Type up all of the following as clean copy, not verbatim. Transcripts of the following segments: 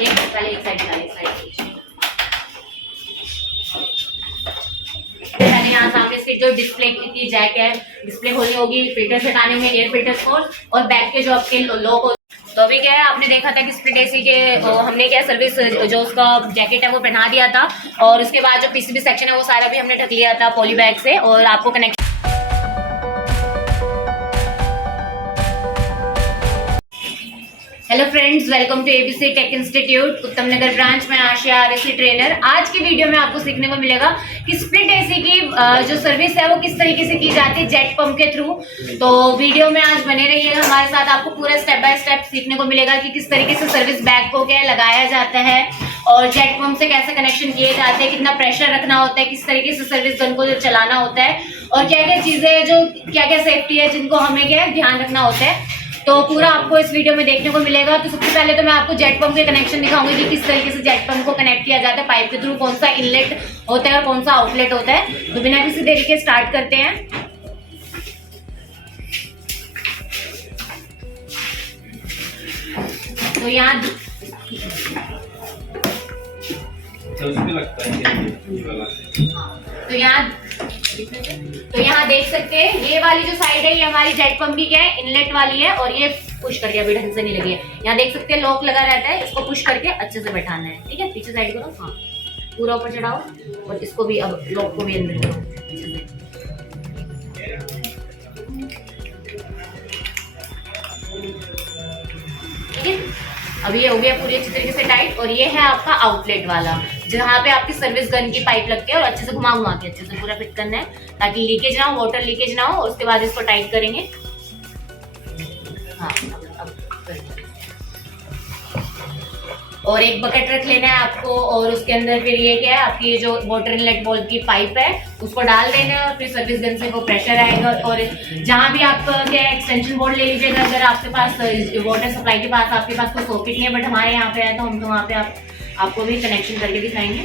पहले एक साइड डाले, पहले यहाँ सामने इसकी जो डिस्प्ले की जैक है, डिस्प्ले खोलनी होगी, फिल्टर हटाने में एयर फिल्टर और बैक के जो आपके लॉक। तो अभी क्या है, आपने देखा था कि स्प्लिट एसी के हमने क्या सर्विस जो उसका जैकेट है वो पहना दिया था, और उसके बाद जो पीसीबी सेक्शन है वो सारा भी हमने ढक लिया था पॉली बैग से, और आपको connection. Hello friends, welcome to ABC tech institute Uttam Nagar branch में आशिया आरएसी ट्रेनर। आज की वीडियो में आपको सीखने को मिलेगा कि स्प्लिट एसी की जो सर्विस है वो किस तरीके से की जाती है जेट पंप के थ्रू। तो वीडियो में आज बने रहिएगा हमारे साथ, आपको पूरा स्टेप बाय स्टेप सीखने को मिलेगा कि किस तरीके से सर्विस बैग को क्या लगाया जाता है और जेट पंप से कैसे कनेक्शन किए जाते हैं, कितना प्रेशर रखना होता है, किस तरीके से सर्विस गन को जो चलाना होता है, और क्या क्या चीजें जो क्या क्या सेफ्टी है जिनको हमें क्या ध्यान रखना होता है। तो पूरा आपको इस वीडियो में देखने को मिलेगा। तो सबसे पहले तो मैं आपको जेट पंप के कनेक्शन दिखाऊंगी कि किस तरीके से जेट पंप को कनेक्ट किया जाता है पाइप के थ्रू, कौन सा इनलेट होता है और कौन सा आउटलेट होता है। तो बिना किसी देरी के स्टार्ट करते हैं। तो यहाँ तो यहाँ देख सकते हैं ये वाली जो साइड है ये हमारी जेट पंप की क्या है इनलेट वाली है, और ये पुश करके अभी ढंग से नहीं लगी है। यहाँ देख सकते हैं लॉक लगा रहता है, इसको पुश करके अच्छे से बैठाना है। ठीक है, पीछे साइड करो, हाँ पूरा ऊपर चढ़ाओ, और इसको भी अब लॉक को भी अंदर करो अच्छे से। ठीक है, अब ये हो गया पूरी अच्छी तरीके से टाइट, और ये है आपका आउटलेट वाला जहाँ पे आपकी सर्विस गन की पाइप लगती है, और अच्छे से घुमा घुमा के अच्छे से पूरा फिट करना है ताकि लीकेज ना हो, वाटर लीकेज ना हो। और उसके बाद इसको टाइट करेंगे। हाँ, अब और एक बकेट रख लेना है आपको, और उसके अंदर फिर ये क्या है आपकी ये जो वाटर इनलेट बॉल की पाइप है उसको डाल देना है, और फिर सर्विस गन से वो प्रेशर आएगा। और जहाँ भी आप क्या एक्सटेंशन बोर्ड ले लीजिएगा, अगर आपके पास वाटर सप्लाई के पास आपके पास कोई सॉकेट नहीं है, बट हमारे यहाँ पे है तो हम तो वहाँ पे आपको भी कनेक्शन करके दिखाएंगे।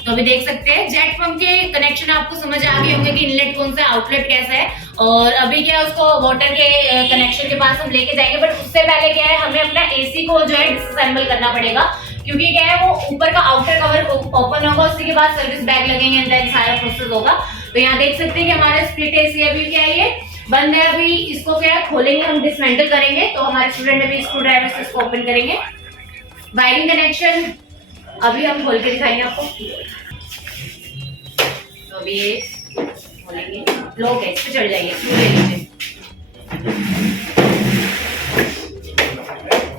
तो अभी देख सकते हैं जेट पंप के कनेक्शन आपको समझ आ गए होंगे कि इनलेट कौन सा आउटलेट कैसा है। और अभी क्या है उसको वाटर के कनेक्शन के पास हम लेके जाएंगे, बट उससे पहले क्या है हमें अपना एसी को जो है डिसअसेंबल करना पड़ेगा, क्योंकि क्या है वो ऊपर का आउटर कवर ओपन होगा, उसके के बाद सर्विस बैग लगेंगे, देन सारा प्रोसेस होगा। तो यहाँ देख सकते हैं कि हमारा स्प्लिट एसी अभी क्या है ये बंद है। अभी इसको क्या है खोलेंगे, हम डिसमेंटल करेंगे। तो हमारे स्टूडेंट अभी स्क्रू ड्राइवर से इसको ओपन करेंगे। वायरिंग कनेक्शन अभी हम खोल के दिखाएंगे आपको। तो अभी ये खोलेंगे, लॉक है, इस पे चढ़ जाइए, स्क्रू ले लीजिए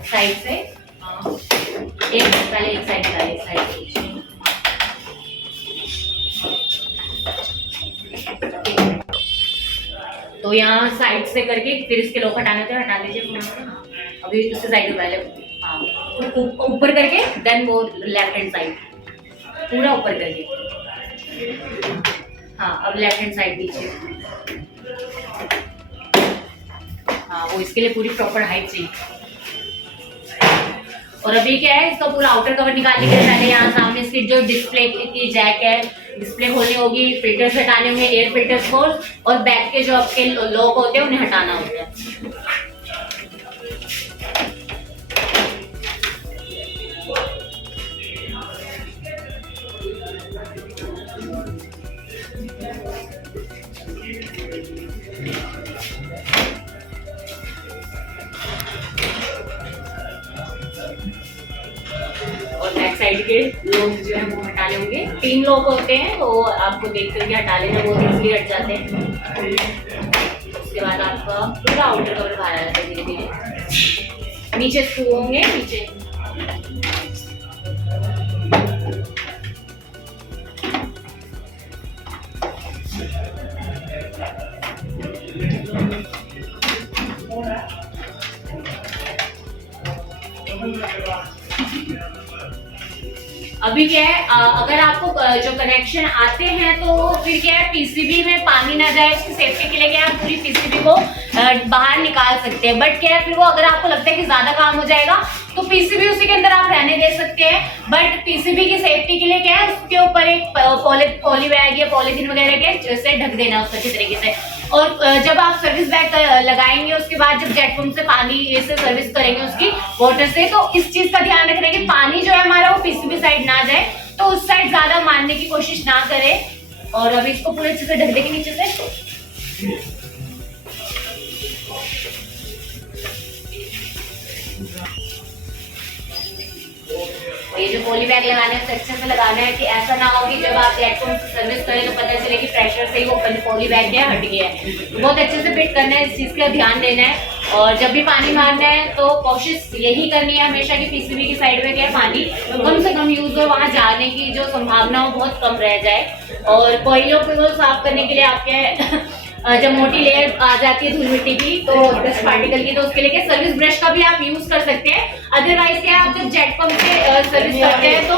साइड से। एक पहले एक साइड डालिए, तो यहाँ साइड से करके फिर इसके लॉक हटाने थे, हटा लीजिए। अभी दूसरी साइड पहले हाँ ऊपर करके, देन वो लेफ्ट हैंड साइड पूरा ऊपर करके, हाँ अब लेफ्ट हैंड साइड पीछे, हाँ वो इसके लिए पूरी प्रॉपर हाइट चाहिए। और अभी क्या है इसका पूरा आउटर कवर निकालने के लिए पहले यहाँ सामने इसकी जो डिस्प्ले की जैक है, डिस्प्ले खोलनी होगी, फिल्टर्स हटाने होंगे, एयर फिल्टर्स और बैक के जो आपके लॉक होते हैं उन्हें हटाना होता है। साइड के लोग जो है वो हटा लेंगे। 3 लोग होते हैं तो आपको देख करके हटा लेना, वो इजीली हट जाते हैं। उसके बाद आपका पूरा आउटर कवर बाहर आ जाता है धीरे धीरे। नीचे स्क्रू होंगे, नीचे अभी क्या है अगर आपको जो कनेक्शन आते हैं तो फिर क्या है पीसीबी में पानी ना जाए उसकी सेफ्टी के लिए क्या है पूरी पीसीबी को बाहर निकाल सकते हैं। बट क्या है फिर वो अगर आपको लगता है कि ज्यादा काम हो जाएगा तो पीसीबी उसी के अंदर आप रहने दे सकते हैं। बट पीसीबी की सेफ्टी के लिए क्या है उसके ऊपर एक पॉली बैग या पॉलीथीन वगैरह के से ढक देना उसको अच्छी तरीके से। और जब आप सर्विस बैग लगाएंगे उसके बाद जब जेट पंप से पानी से सर्विस करेंगे उसकी वाटर से, तो इस चीज का ध्यान रखना है कि पानी जो है हमारा वो पीसीबी साइड ना जाए, तो उस साइड ज्यादा मारने की कोशिश ना करें। और अभी इसको पूरे अच्छे से ढक देंगे नीचे से। ये जो पॉली बैग लगाने है अच्छे से लगाना है कि ऐसा ना हो कि जब आप जेट पंप से सर्विस करें तो पता चले कि प्रेशर से ही वो पॉली बैग क्या हट गया है। तो बहुत अच्छे से फिट करना है, इस चीज का ध्यान देना है। और जब भी पानी मारना है तो कोशिश यही करनी है हमेशा कि पीसीबी की साइड में क्या है पानी तो कम से कम यूज हो, वहां जाने की जो संभावना हो बहुत कम रह जाए। और कोयलों को साफ करने के लिए आप क्या है जब मोटी लेयर आ जाती है धूल मिट्टी की तो डस्ट पार्टिकल की, तो उसके लिए सर्विस ब्रश का भी आप यूज कर सकते हैं। अदरवाइज क्या आप जब जेट पंप से सर्विस करते हैं तो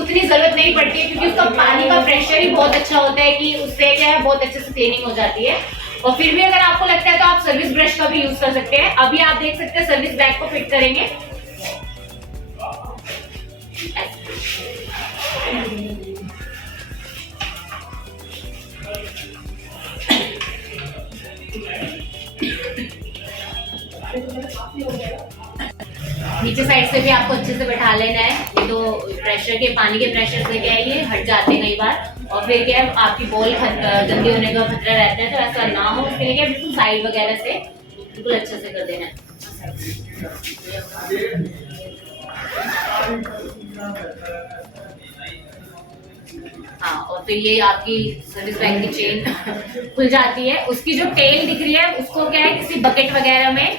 उतनी जरूरत नहीं पड़ती है, क्योंकि उसका पानी का प्रेशर ही बहुत अच्छा होता है कि उससे क्या है बहुत अच्छे से क्लीनिंग हो जाती है। और फिर भी अगर आपको लगता है तो आप सर्विस ब्रश का भी यूज कर सकते हैं। अभी आप देख सकते हैं सर्विस बैग को फिट करेंगे। नीचे साइड से भी आपको अच्छे से बैठा लेना है, तो प्रेशर के पानी के प्रेशर से क्या है ये हट जाते हैं कई बार, और फिर क्या है आपकी बॉल गंदी होने का खतरा रहता है। तो ऐसा ना हो उसके लिए क्या बिल्कुल साइड वगैरह से बिल्कुल अच्छे से कर देना है। हाँ, और फिर ये आपकी सर्विस बैग की चेन खुल जाती है। उसकी जो टेल दिख रही है उसको क्या है किसी बकेट वगैरह में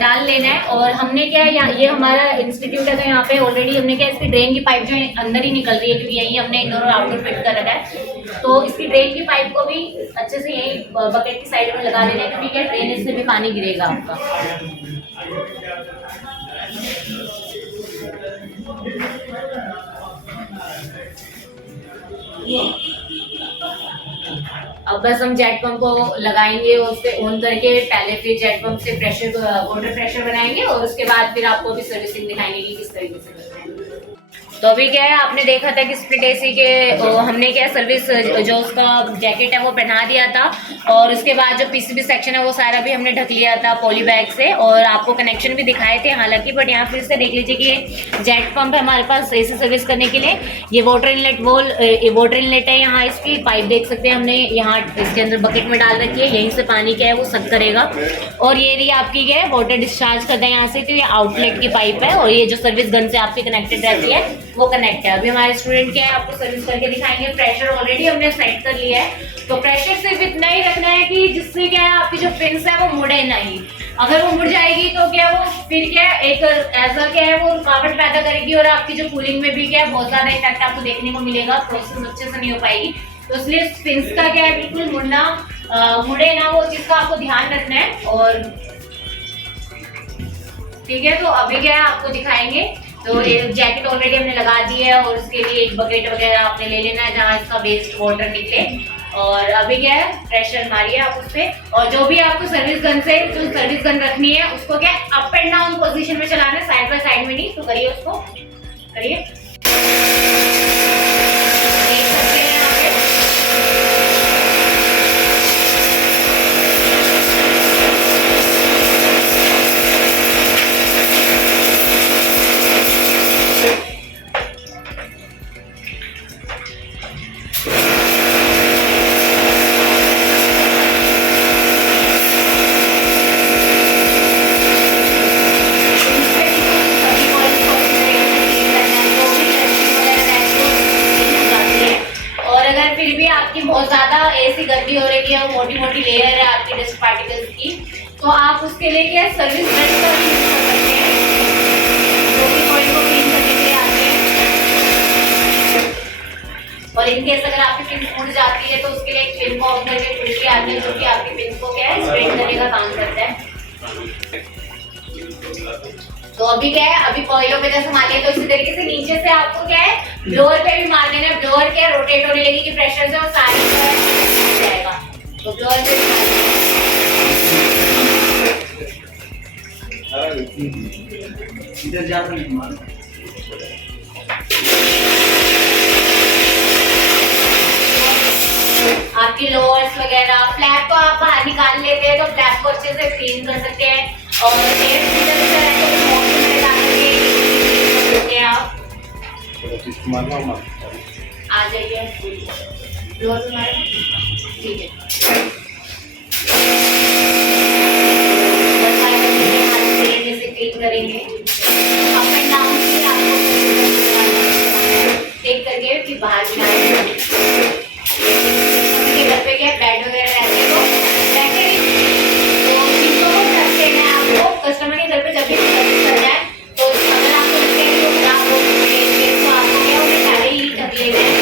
डाल लेना है। और हमने क्या है ये हमारा इंस्टीट्यूट है तो यहाँ पे ऑलरेडी हमने क्या इसकी ड्रेन की पाइप जो अंदर ही निकल रही है, क्योंकि यही हमने इंडोर और आउटडोर फिट कर रखा है। तो इसकी ड्रेन की पाइप को भी अच्छे से यही बकेट की साइड में लगा देना है, क्योंकि क्या ड्रेनेज से भी पानी गिरेगा आपका। अब बस हम जेट पंप को लगाएंगे, उससे ऑन करके पहले फिर जेट पंप से प्रेशर वाटर प्रेशर बनाएंगे और उसके बाद फिर आपको भी सर्विसिंग दिखाएंगे कि किस तरीके से करते हैं। तो अभी क्या है आपने देखा था कि स्प्लिट एसी के हमने क्या सर्विस जो उसका जैकेट है वो पहना दिया था, और उसके बाद जो पीसीबी सेक्शन है वो सारा भी हमने ढक लिया था पॉली बैग से, और आपको कनेक्शन भी दिखाए थे हालांकि। बट यहाँ फिर से देख लीजिए कि ये जेट पंप है हमारे पास एसी सर्विस करने के लिए। ये वाटर इनलेट है, यहाँ इसकी पाइप देख सकते हैं हमने यहाँ इसके अंदर बकेट में डाल रखी है, यहीं से पानी क्या है वो सक करेगा। और ये रही आपकी क्या है वाटर डिस्चार्ज करते हैं यहाँ से, तो ये आउटलेट की पाइप है, और ये जो सर्विस गन से आपकी कनेक्टेड रहती है वो कनेक्ट है। अभी हमारे स्टूडेंट क्या है आपको सर्विस करके दिखाएंगे। प्रेशर ऑलरेडी हमने सेट कर लिया है, तो प्रेशर सिर्फ इतना ही रखना है कि जिससे क्या है आपकी जो पिंस है वो मुड़े नहीं। अगर वो मुड़ जाएगी तो क्या वो फिर क्या एक ऐसा क्या है वो रुकावट पैदा करेगी, और आपकी जो कूलिंग में भी क्या है बहुत ज्यादा इफेक्ट आपको देखने को मिलेगा, प्रोसेस अच्छे से नहीं हो पाएगी। तो इसलिए पिंस का क्या है बिल्कुल मुड़े ना, वो चीज का आपको ध्यान रखना है। और ठीक है, तो अभी क्या है आपको दिखाएंगे। तो ये जैकेट ऑलरेडी हमने लगा दी है, और उसके लिए एक बकेट वगैरह आपने ले लेना है जहाँ इसका वेस्ट वाटर निकले। और अभी क्या है प्रेशर मारिए आप उससे, और जो भी आपको सर्विस गन से जो सर्विस गन रखनी है उसको क्या अप एंड डाउन पोजीशन में चलाना है, साइड बाय साइड में नहीं। तो करिए उसको, करिए। देख सकते हैं यहाँ पे बहुत ज्यादा एसी गंदी हो रही है, मोटी मोटी लेयर है आपकी डस्ट पार्टिकल्स की, तो आप उसके लिए क्या सर्विस ब्रश का यूज कर सकते हैं, जो कि ऑयल को क्लीन करने के लिए आते हैं। और इनकेस अगर आपकी पिन उड़ जाती है तो उसके लिए एक पिन पॉप करके खिड़की आती है, जो कि आपकी पिन को क्या है स्ट्रेट करने का काम करता है। तो अभी क्या है अभी कॉइलों पे जैसे मारिए तो इसी तरीके से नीचे से आपको क्या है ब्लोअर पे भी मार देना है। ब्लोअर क्या रोटेट होने लगेगी प्रेशर से, और सारी हो जाएगा। तो ब्लोअर पे भी मार इधर जाकर नहीं मार। आप बाकी लोअर्स वगैरह, फ्लैप को आप बाहर निकाल लेते हैं तो फ्लैप को अच्छे से क्लीन कर सकते हैं और एयर फिल्टर में डाल के कर सकते हैं आप। आ जाइए ठीक है। क्लीन करेंगे अप एंड डाउन से आपको टेक करके फिर बाहर निकालेंगे। घर पे क्या बेड वगैरह रहते हैं तो बैठे तो जिनको करते हैं आपको कस्टमर के घर पे जब भी सर्विस कर जाए तो अगर आपको लगता है कि वो खराब हो चुके हैं तो आपको क्या उन्हें पहले ही ढक लेना है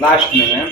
लास्ट में मैम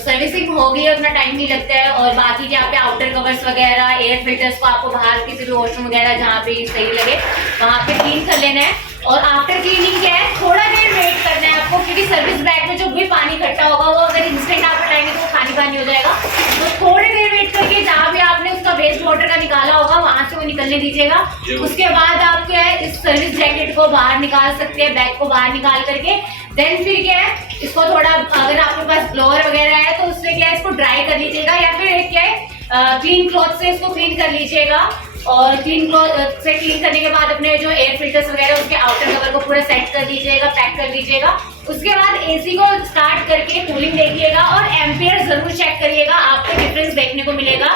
सर्विसिंग हो गई है, उतना टाइम नहीं लगता है। और बाकी यहाँ पे आउटर कवर्स वगैरह, एयर फिल्टर्स को आपको बाहर किसी भी वॉशरूम वगैरह जहाँ पे सही लगे वहाँ पे क्लीन कर लेना है। और आफ्टर क्लीनिंग क्या है, थोड़ा देर वेट करना है आपको, क्योंकि सर्विस बैग में जो भी पानी इकट्ठा होगा वो अगर इंस्टेंट आप हटाएंगे तो वो पानी पानी हो जाएगा। तो थोड़ी देर वेट करके जहाँ भी आपने उसका वेस्ट वाटर का निकाला होगा वहां से वो निकलने दीजिएगा। उसके बाद आप क्या है, इस सर्विस जैकेट को बाहर निकाल सकते हैं, बैग को बाहर निकाल करके। देन फिर क्या है, इसको थोड़ा अगर आपके पास ब्लोअर वगैरह है तो उससे क्या है इसको ड्राई कर लीजिएगा, या फिर एक क्या है क्लीन क्लॉथ से इसको क्लीन कर लीजिएगा। और क्लीन क्लॉथ से क्लीन करने के बाद अपने जो एयर फिल्टर्स वगैरह उसके आउटर कवर को पूरा सेट कर दीजिएगा, पैक कर लीजिएगा। उसके बाद एसी को स्टार्ट करके कूलिंग देखिएगा और एम्पियर जरूर चेक करिएगा, आपको डिफरेंस देखने को मिलेगा।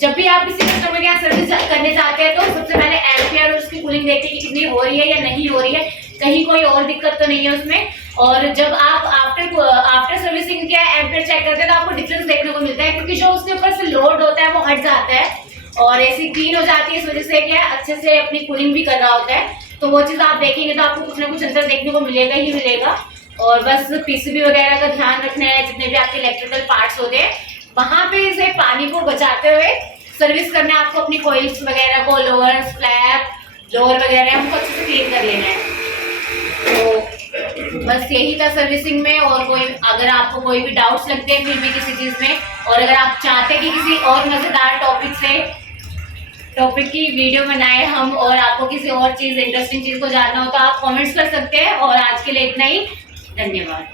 जब भी आप किसी कस्टमर के यहाँ सर्विस करने जाते हैं तो सबसे पहले एम्पियर और उसकी कूलिंग देखिए कि कितनी हो रही है या नहीं हो रही है, कहीं कोई और दिक्कत तो नहीं है उसमें। और जब आप आफ्टर सर्विसिंग क्या एम्पियर चेक करते हैं तो आपको डिफरेंस देखने को मिलता है, क्योंकि जो उसके ऊपर से लोड होता है वो हट जाता है और एसी क्लीन हो जाती है। इस वजह से क्या है अच्छे से अपनी कूलिंग भी कर रहा होता है। तो वो चीज़ आप देखेंगे तो आपको कुछ ना कुछ अंतर देखने को मिलेगा ही मिलेगा। और बस पीसीबी वगैरह का ध्यान रखना है, जितने भी आपके इलेक्ट्रिकल पार्ट्स होते हैं वहां पे से पानी को बचाते हुए सर्विस करना है आपको। अपनी कॉइल्स वगैरह को, लोअर फ्लैप डोर वगैरह हमको अच्छे से क्लीन कर लेना है। तो बस यही था सर्विसिंग में। और कोई अगर आपको कोई भी डाउट्स लगते हैं फिर भी किसी चीज़ में, और अगर आप चाहते हैं कि किसी और मज़ेदार टॉपिक की वीडियो बनाए हम, और आपको किसी और चीज़ इंटरेस्टिंग चीज़ को जानना हो तो आप कमेंट्स कर सकते हैं। और आज के लिए इतना ही, धन्यवाद।